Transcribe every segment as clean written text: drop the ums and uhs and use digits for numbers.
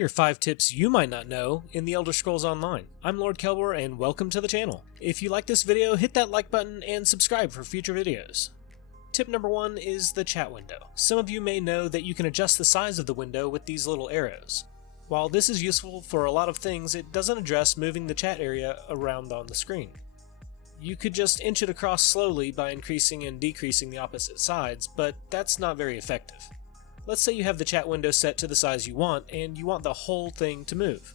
Here are 5 tips you might not know in the Elder Scrolls Online. I'm LordKelbor and welcome to the channel. If you like this video, hit that like button and subscribe for future videos. Tip number 1 is the chat window. Some of you may know that you can adjust the size of the window with these little arrows. While this is useful for a lot of things, it doesn't address moving the chat area around on the screen. You could just inch it across slowly by increasing and decreasing the opposite sides, but that's not very effective. Let's say you have the chat window set to the size you want, and you want the whole thing to move.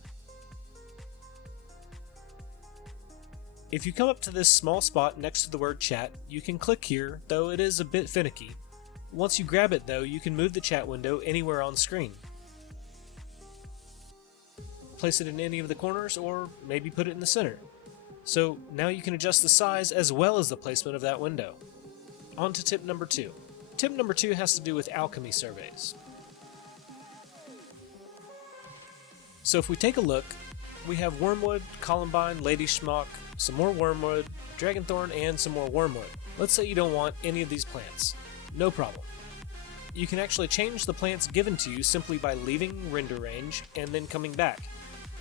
If you come up to this small spot next to the word chat, you can click here, though it is a bit finicky. Once you grab it though, you can move the chat window anywhere on screen. Place it in any of the corners, or maybe put it in the center. So now you can adjust the size as well as the placement of that window. On to tip number 2. Tip number 2 has to do with Alchemy Surveys. So if we take a look, we have Wormwood, Columbine, Lady Schmuck, some more Wormwood, Dragonthorn, and some more Wormwood. Let's say you don't want any of these plants. No problem. You can actually change the plants given to you simply by leaving render range and then coming back.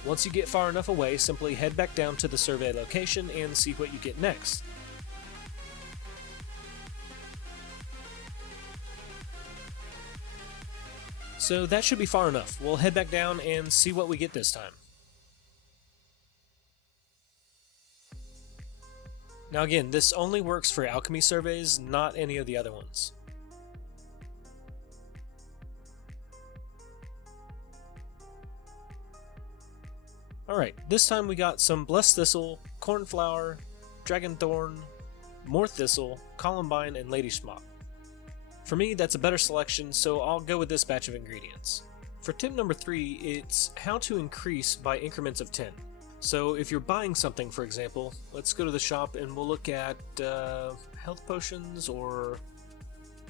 Once you get far enough away, simply head back down to the survey location and see what you get next. So that should be far enough. We'll head back down and see what we get this time. Now again, this only works for Alchemy Surveys, not any of the other ones. Alright, this time we got some Blessed Thistle, Cornflower, Dragonthorn, more Thistle, Columbine, and Lady Schmuck. For me, that's a better selection, so I'll go with this batch of ingredients. For tip number 3, it's how to increase by increments of 10. So if you're buying something, for example, let's go to the shop and we'll look at health potions or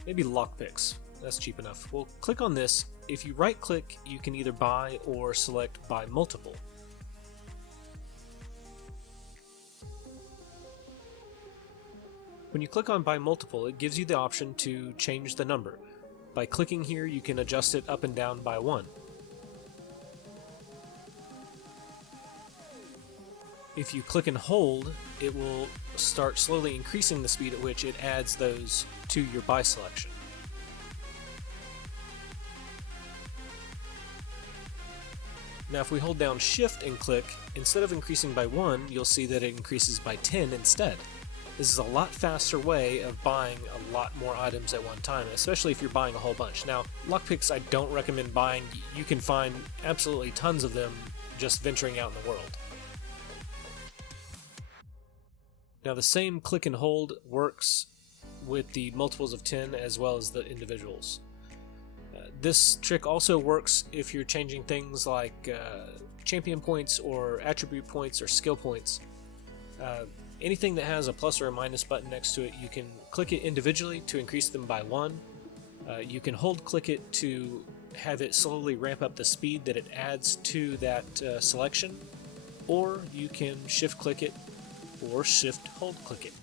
maybe lockpicks. That's cheap enough. We'll click on this. If you right click, you can either buy or select buy multiple. When you click on buy multiple, it gives you the option to change the number. By clicking here, you can adjust it up and down by 1. If you click and hold, it will start slowly increasing the speed at which it adds those to your buy selection. Now if we hold down Shift and click, instead of increasing by 1, you'll see that it increases by 10 instead. This is a lot faster way of buying a lot more items at one time, especially if you're buying a whole bunch. Now, lockpicks I don't recommend buying. You can find absolutely tons of them just venturing out in the world. Now the same click and hold works with the multiples of 10 as well as the individuals. This trick also works if you're changing things like champion points or attribute points or skill points. Anything that has a plus or a minus button next to it, you can click it individually to increase them by 1. You can hold click it to have it slowly ramp up the speed that it adds to that selection, or you can shift click it or shift hold click it.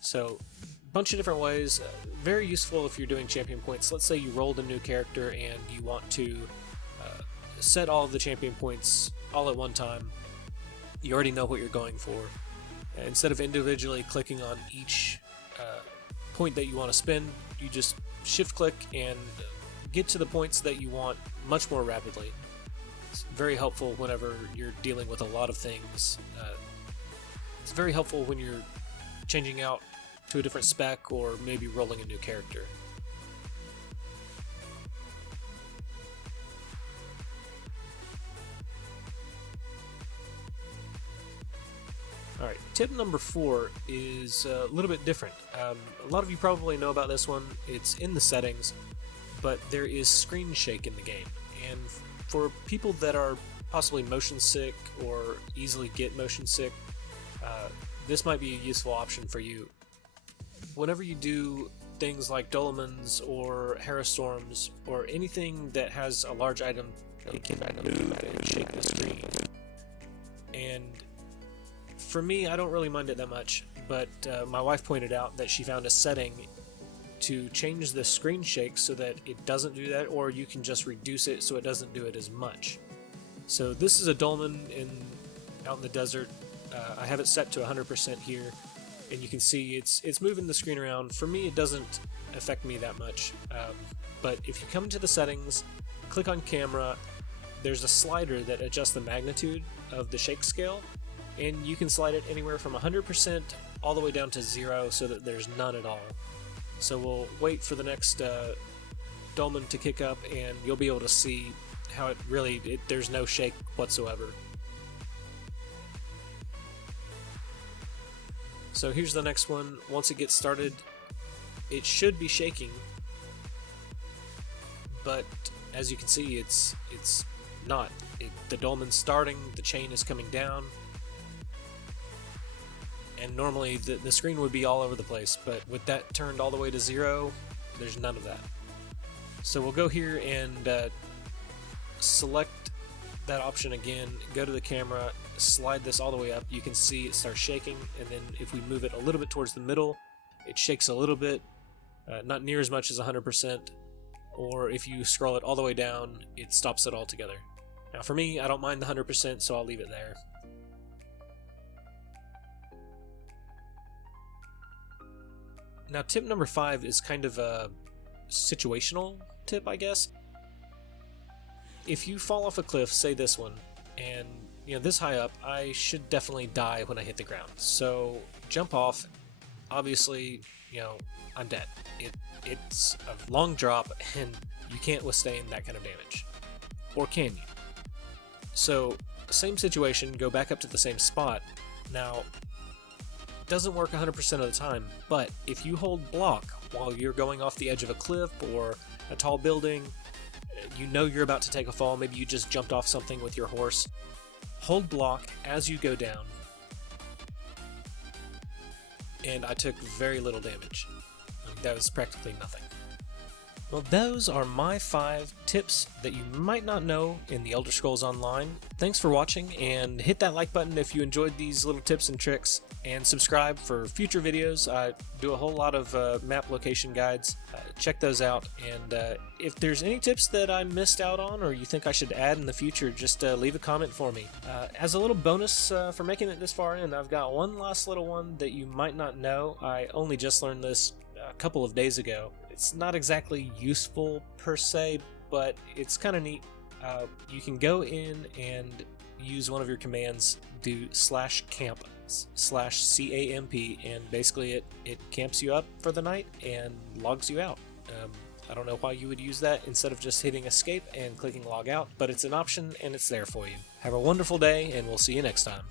So a bunch of different ways, very useful if you're doing champion points. Let's say you rolled a new character and you want to set all of the champion points all at one time. You already know what you're going for. Instead of individually clicking on each point that you want to spend, you just shift click and get to the points that you want much more rapidly. It's very helpful whenever you're dealing with a lot of things. It's very helpful when you're changing out to a different spec or maybe rolling a new character. Alright, tip number 4 is a little bit different. A lot of you probably know about this one. It's in the settings, but there is screen shake in the game. And for people that are possibly motion sick or easily get motion sick, this might be a useful option for you. Whenever you do things like Dolomens or Harrowstorms or anything that has a large item, it can move and shake the screen. And for me, I don't really mind it that much, but my wife pointed out that she found a setting to change the screen shake so that it doesn't do that, or you can just reduce it so it doesn't do it as much. So this is a dolmen out in the desert. I have it set to 100% here, and you can see it's moving the screen around. For me, it doesn't affect me that much, but if you come to the settings, click on camera, there's a slider that adjusts the magnitude of the shake scale, and you can slide it anywhere from 100% all the way down to 0 so that there's none at all. So we'll wait for the next dolmen to kick up, and you'll be able to see how there's no shake whatsoever. So here's the next one. Once it gets started, it should be shaking, but as you can see, it's not. The dolmen's starting, the chain is coming down, and normally the screen would be all over the place, but with that turned all the way to 0, there's none of that. So we'll go here and select that option again, go to the camera, slide this all the way up. You can see it starts shaking, and then if we move it a little bit towards the middle, it shakes a little bit, not near as much as 100%, or if you scroll it all the way down, it stops it altogether. Now for me, I don't mind the 100%, so I'll leave it there. Now tip number 5 is kind of a situational tip, I guess. If you fall off a cliff, say this one, and this high up, I should definitely die when I hit the ground. So jump off. Obviously, I'm dead. It's a long drop, and you can't withstand that kind of damage. Or can you? So, same situation, go back up to the same spot. Now, it doesn't work 100% of the time, but if you hold block while you're going off the edge of a cliff or a tall building, you're about to take a fall, maybe you just jumped off something with your horse, hold block as you go down, and I took very little damage. That was practically nothing. Well, those are my 5 tips that you might not know in the Elder Scrolls Online. Thanks for watching, and hit that like button if you enjoyed these little tips and tricks, and subscribe for future videos. I do a whole lot of map location guides. Check those out, and if there's any tips that I missed out on or you think I should add in the future, just leave a comment for me. As a little bonus for making it this far in, I've got one last little one that you might not know. I only just learned this a couple of days ago. It's not exactly useful per se, but it's kind of neat. You can go in and use one of your commands, do /camp, /CAMP, and basically it camps you up for the night and logs you out. I don't know why you would use that instead of just hitting escape and clicking log out, but it's an option and it's there for you. Have a wonderful day, and we'll see you next time.